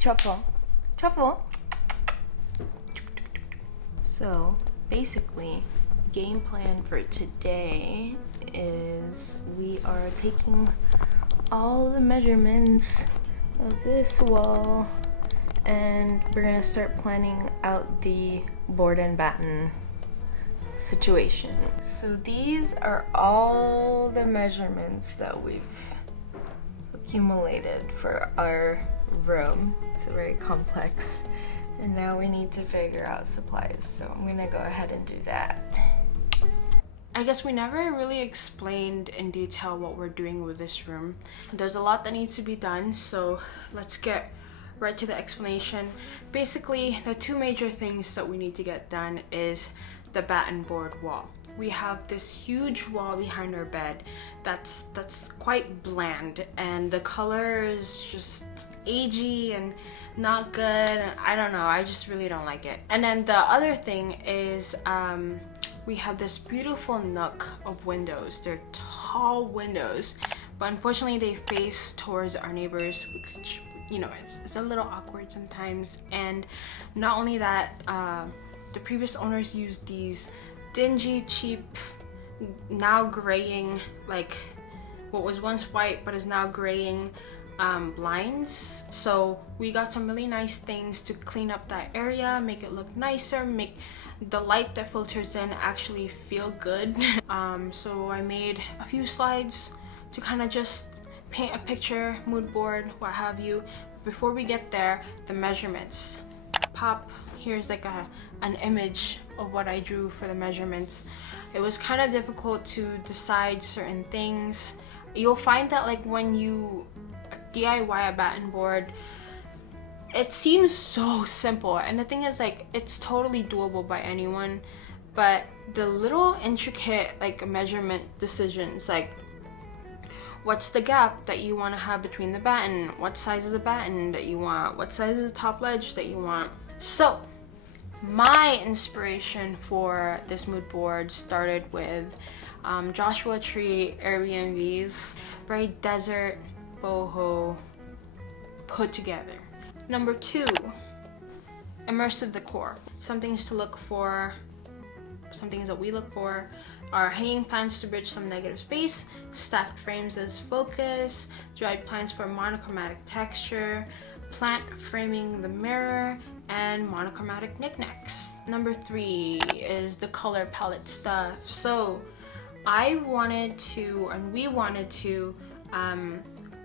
truffle. Truffle! So, basically, game plan for today is we are taking all the measurements of this wall and we're gonna start planning out the board and batten situation. So these are all the measurements that we've accumulated for our room. It's very complex. And now we need to figure out supplies. So I'm gonna go ahead and do that. I guess we never really explained in detail what we're doing with this room. There's a lot that needs to be done, so let's get right to the explanation. Basically, the two major things that we need to get done is the batten board wall. We have this huge wall behind our bed that's quite bland, and the color is just agey and not good, and I don't know, I just really don't like it. And then the other thing is we have this beautiful nook of windows. They're tall windows, but unfortunately they face towards our neighbors, which, you know, it's a little awkward sometimes. And not only that, the previous owners used these dingy, cheap, now graying, like what was once white but is now graying blinds. So we got some really nice things to clean up that area, make it look nicer, make the light that filters in actually feel good. So I made a few slides to kind of just paint a picture, mood board, what have you. Before we get there, the measurements. Here's like an image of what I drew for the measurements. It was kind of difficult to decide certain things. You'll find that like when you DIY a batten board, it seems so simple, and the thing is, like, it's totally doable by anyone, but the little intricate like measurement decisions, like what's the gap that you want to have between the batten, what size is the batten that you want, what size is the top ledge that you want. So my inspiration for this mood board started with Joshua Tree Airbnbs, very desert, boho, put together. Number 2, immersive decor. Some things to look for, some things that we look for are hanging plants to bridge some negative space, stacked frames as focus, dried plants for monochromatic texture, plant framing the mirror, and monochromatic knickknacks. Number 3 is the color palette stuff. So I wanted to, and we wanted to,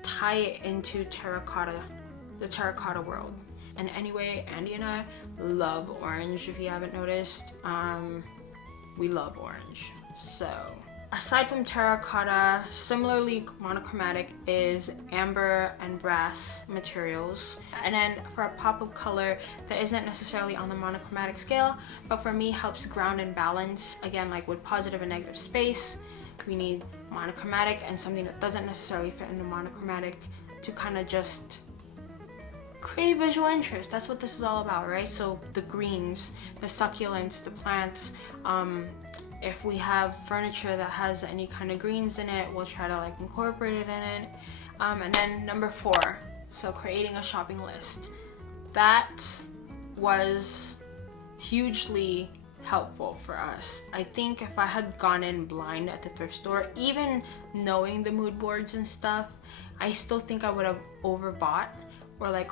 tie it into the terracotta world. And anyway, Andy and I love orange. If you haven't noticed, we love orange. So aside from terracotta, similarly monochromatic is amber and brass materials. And then for a pop of color that isn't necessarily on the monochromatic scale, but for me helps ground and balance, again, like with positive and negative space, we need monochromatic and something that doesn't necessarily fit in the monochromatic to kind of just create visual interest. That's what this is all about, right? So the greens, the succulents, the plants, if we have furniture that has any kind of greens in it, we'll try to like incorporate it in it. And then number 4, so creating a shopping list. That was hugely helpful for us. I think if I had gone in blind at the thrift store, even knowing the mood boards and stuff, I still think I would have overbought or like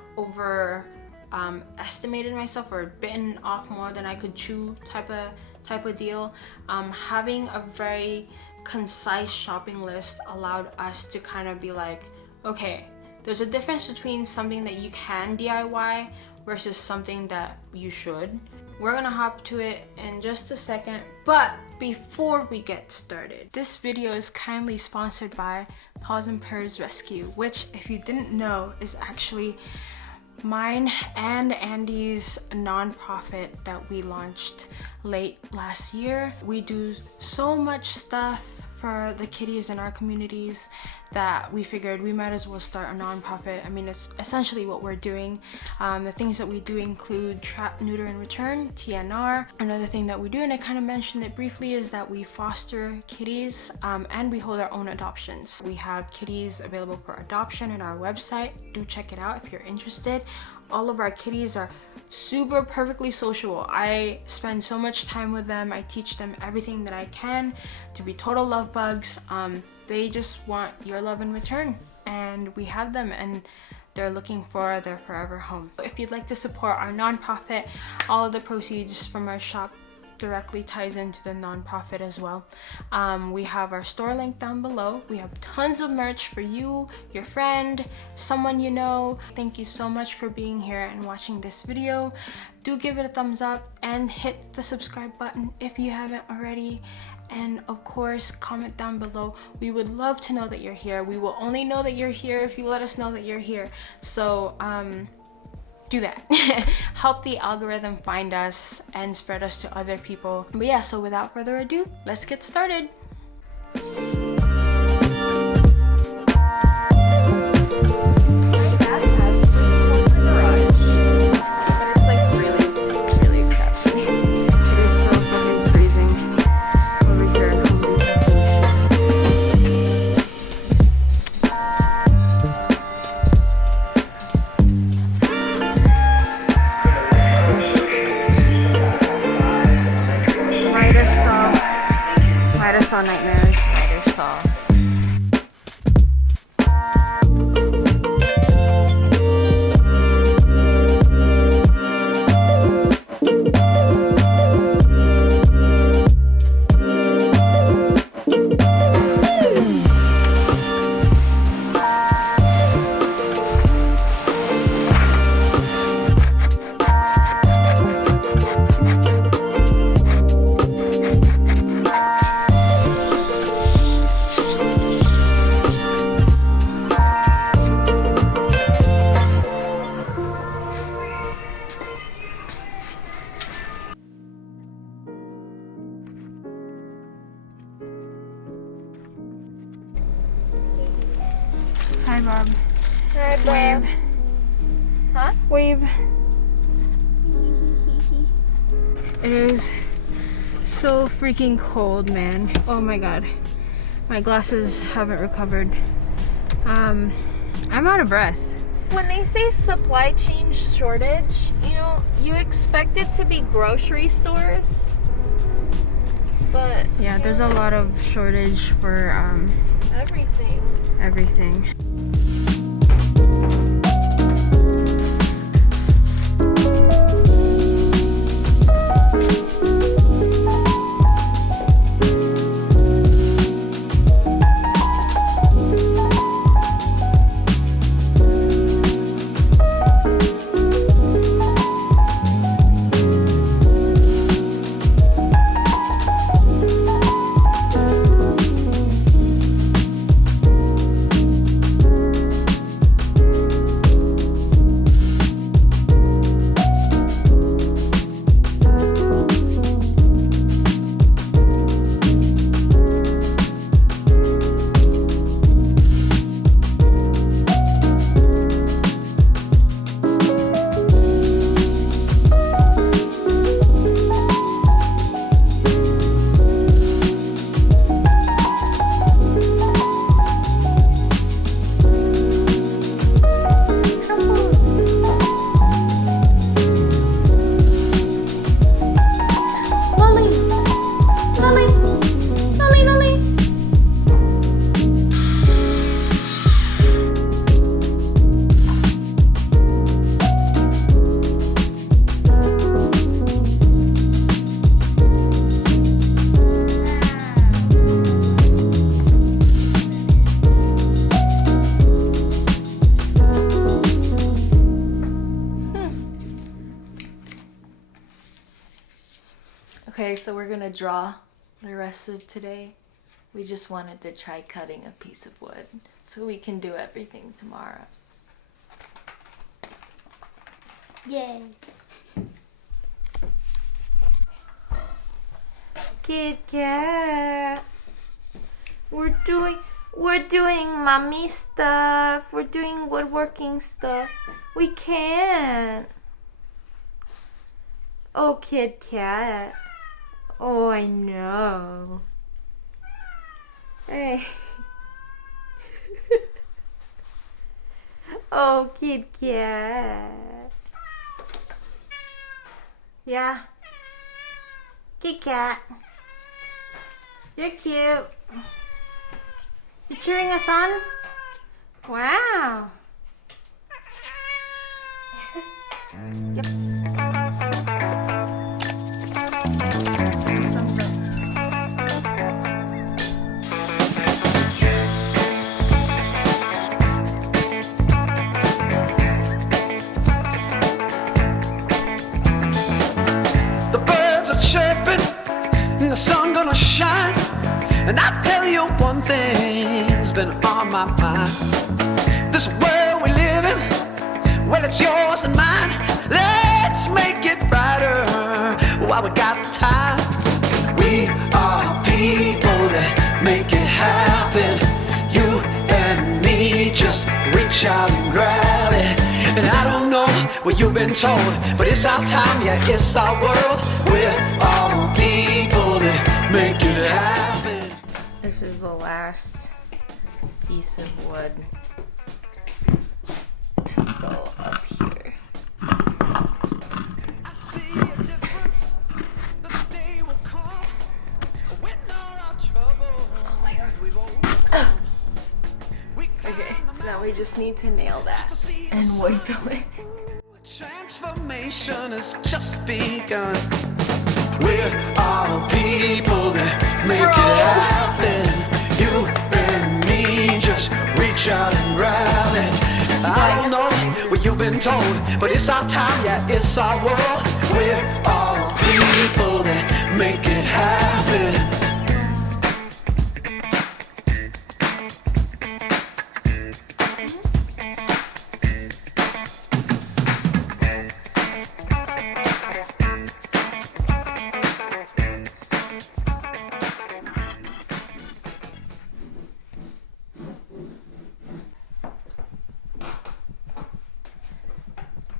estimated myself or bitten off more than I could chew type of deal. Having a very concise shopping list allowed us to kind of be like, okay, there's a difference between something that you can DIY versus something that you should. We're gonna hop to it in just a second, but before we get started, this video is kindly sponsored by Paws and Purrs Rescue, which, if you didn't know, is actually mine and Andy's nonprofit that we launched late last year. We do so much stuff for the kitties in our communities that we figured we might as well start a nonprofit. I mean, it's essentially what we're doing. The things that we do include trap, neuter, and return, TNR. Another thing that we do, and I kind of mentioned it briefly, is that we foster kitties and we hold our own adoptions. We have kitties available for adoption on our website. Do check it out if you're interested. All of our kitties are super perfectly sociable. I spend so much time with them. I teach them everything that I can to be total love bugs. They just want your love in return, and we have them, and they're looking for their forever home. If you'd like to support our nonprofit, all of the proceeds from our shop directly ties into the nonprofit as well. We have our store link down below. We have tons of merch for you, your friend, someone you know. Thank you so much for being here and watching this video. Do give it a thumbs up and hit the subscribe button if you haven't already. And of course, comment down below. We would love to know that you're here. We will only know that you're here if you let us know that you're here. So do that. Help the algorithm find us and spread us to other people. But yeah, so without further ado, let's get started. Nightmares. Spider saw. Hi, Bob. Hi, Bob. Wave. Huh? Wave. It is so freaking cold, man. Oh my god. My glasses haven't recovered. I'm out of breath. When they say supply chain shortage, you know, you expect it to be grocery stores. But Yeah, there's a lot of shortage for everything. everything. Okay, so we're gonna draw the rest of today. We just wanted to try cutting a piece of wood so we can do everything tomorrow. Yay! Kit Kat! We're doing We're doing mommy stuff. We're doing woodworking stuff. We can't. Oh, Kid Cat. Oh, I know. Hey. Oh, Kid Cat. Yeah. Kid Cat. You're cute. You cheering us on? Wow. Yep. The birds are chirping and the sun gonna shine. And I tell you one thing's been on my mind. This world we live in, well, it's yours and mine. Let's make it brighter while we got the time. We are people that make it happen. You and me, just reach out and grab it. And I don't know what you've been told, but it's our time, yeah, it's our world. We're all people that make it happen. This is the last piece of wood to go up here. I see a difference. The day will come when all our troubles we've overcome. Okay, now we just need to nail that and wood fill it. Transformation has just begun. We're all people that make it happen. You and me, just reach out and grab it. I don't know what you've been told, but it's our time, yeah, it's our world. We're all people that make it happen.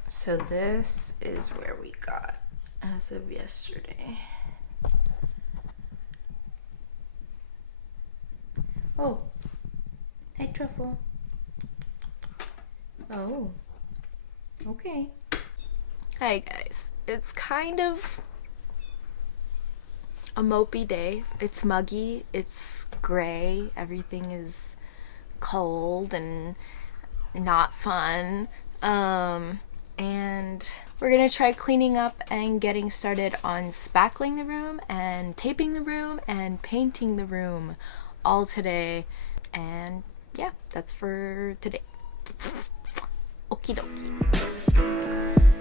So this is where we got as of yesterday. Oh, hey Truffle. Oh, okay. Hi guys, it's kind of a mopey day. It's muggy, it's gray, everything is cold and not fun. And we're gonna try cleaning up and getting started on spackling the room and taping the room and painting the room all today. And yeah, that's for today. Okie dokie.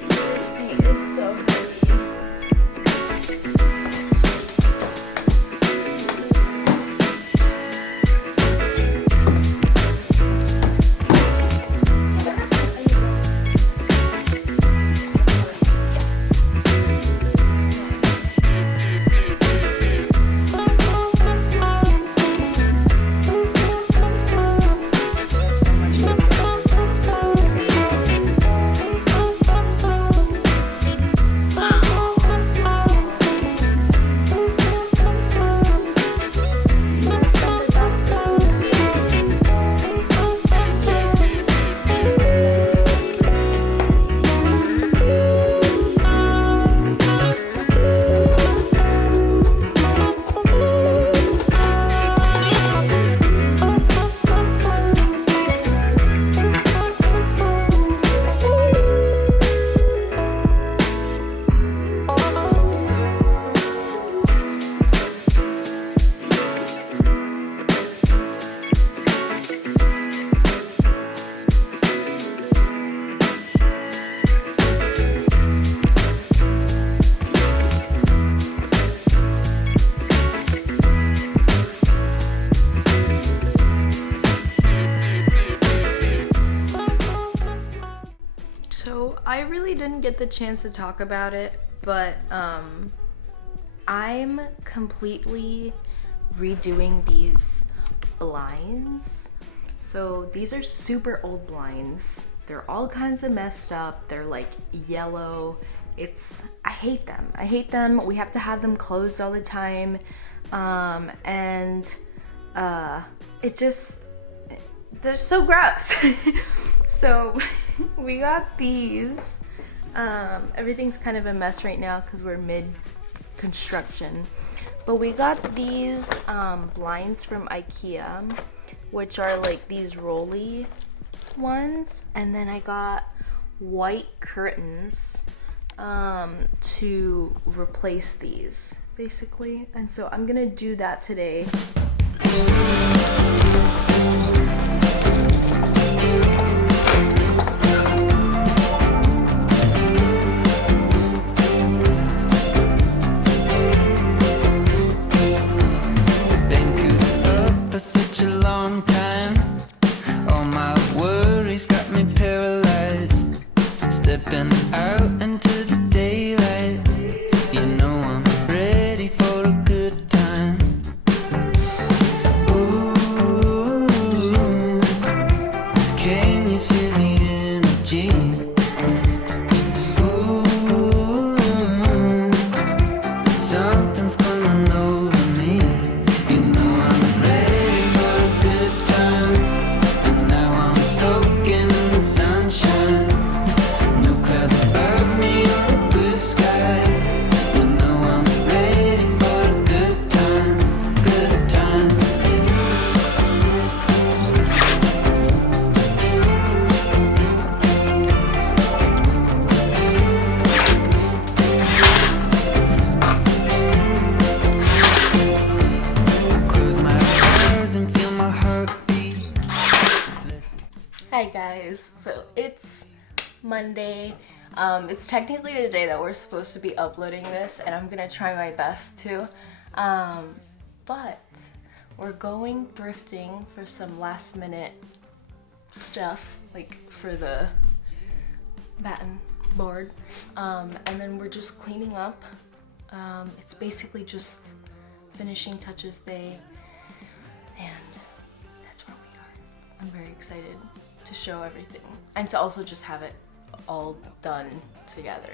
This paint is so heavy. I really didn't get the chance to talk about it, but I'm completely redoing these blinds. So these are super old blinds. They're all kinds of messed up. They're like yellow. I hate them. I hate them. We have to have them closed all the time. They're so gross. So we got these. Everything's kind of a mess right now because we're mid-construction. But we got these blinds from IKEA, which are like these rolly ones. And then I got white curtains to replace these, basically. And so I'm gonna do that today. For such a long time, all my worries got me paralyzed. Stepping out into the daylight, you know I'm ready for a good time. Ooh, can you feel the energy? Ooh, something's coming over me. You know I'm ready for a good time, and now I'm soaking in the sunshine. No clouds above me on the blue skies. You know I'm ready for a good time, good time. Close my eyes and feel my heartbeat. Hi guys, so it's Monday. It's technically the day that we're supposed to be uploading this, and I'm gonna try my best to. But we're going thrifting for some last minute stuff, like for the batten board. And then we're just cleaning up. It's basically just finishing touches day, and that's where we are. I'm very excited to show everything and to also just have it all done together.